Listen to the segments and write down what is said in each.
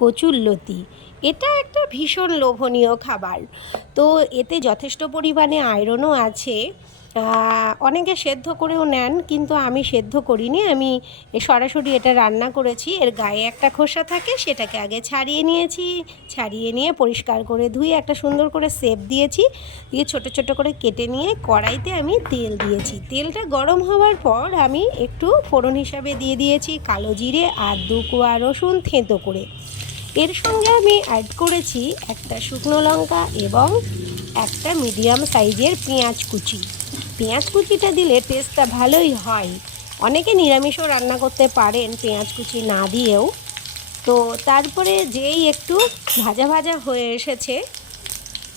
কচুরলতি এটা একটা ভীষণ লোভনীয় খাবার। তো এতে যথেষ্ট পরিমাণে আয়রনও আছে। অনেকে সেদ্ধ করেও নেন, কিন্তু আমি সেদ্ধ করিনি। আমি সরাসরি এটা রান্না করেছি। এর গায়ে একটা খোসা থাকে, সেটাকে আগে ছাড়িয়ে নিয়েছি। ছাড়িয়ে নিয়ে পরিষ্কার করে ধুয়ে একটা সুন্দর করে সেপ দিয়েছি। দিয়ে ছোট ছোট করে কেটে নিয়ে কড়াইতে আমি তেল দিয়েছি। তেলটা গরম হওয়ার পর আমি একটু ফোড়ন হিসাবে দিয়ে দিয়েছি কালো জিরে আর দু কোয়া রসুন থেঁতো করে। এর সঙ্গে আমি অ্যাড করেছি একটা শুকনো লঙ্কা এবং একটা মিডিয়াম সাইজের পেঁয়াজ কুচি। পেঁয়াজ কুচিটা দিলে টেস্টটা ভালোই হয়। অনেকে নিরামিষও রান্না করতে পারেন পেঁয়াজ কুচি না দিয়েও। তো তারপরে যেই একটু ভাজা ভাজা হয়ে এসেছে,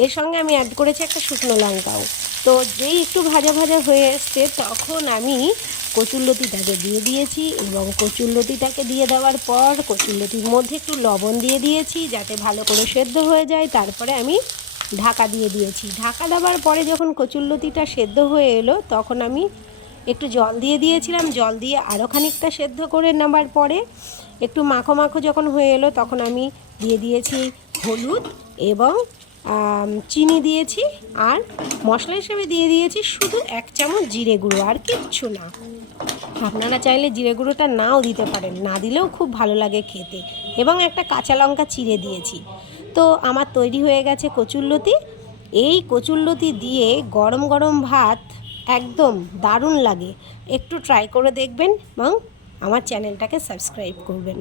এর সঙ্গে আমি অ্যাড করেছি একটা শুকনো লঙ্কাও। তো যেই একটু ভাজা ভাজা হয়ে এসছে, তখন আমি কচুরলতিটাকে দিয়ে দিয়েছি এবং কচুরলতিটাকে দিয়ে দেওয়ার পর কচুরলতির মধ্যে একটু লবণ দিয়ে দিয়েছি যাতে ভালো করে সেদ্ধ হয়ে যায়। তারপরে আমি ঢাকা দিয়ে দিয়েছি। ঢাকা দেওয়ার পরে যখন কচুরলতিটা সেদ্ধ হয়ে এলো, তখন আমি একটু জল দিয়ে দিয়েছিলাম। জল দিয়ে আরও খানিকটা সেদ্ধ করে নেবার পরে একটু মাখো মাখো যখন হয়ে এলো, তখন আমি দিয়ে দিয়েছি হলুদ এবং চিনি দিয়েছি আর মশলা হিসেবে দিয়ে দিয়েছি শুধু এক চামচ জিরে গুঁড়ো আর কিচ্ছু না। আপনারা চাইলে জিরে গুঁড়োটা নাও দিতে পারেন, না দিলেও খুব ভালো লাগে খেতে। এবং একটা কাঁচা লঙ্কা চিড়ে দিয়েছি। তো আমার তৈরি হয়ে গেছে কচুরলতি এই কচুরলতি দিয়ে গরম গরম ভাত একদম দারুণ লাগে। একটু ট্রাই করে দেখবেন এবং আমার চ্যানেলটাকে সাবস্ক্রাইব করবেন।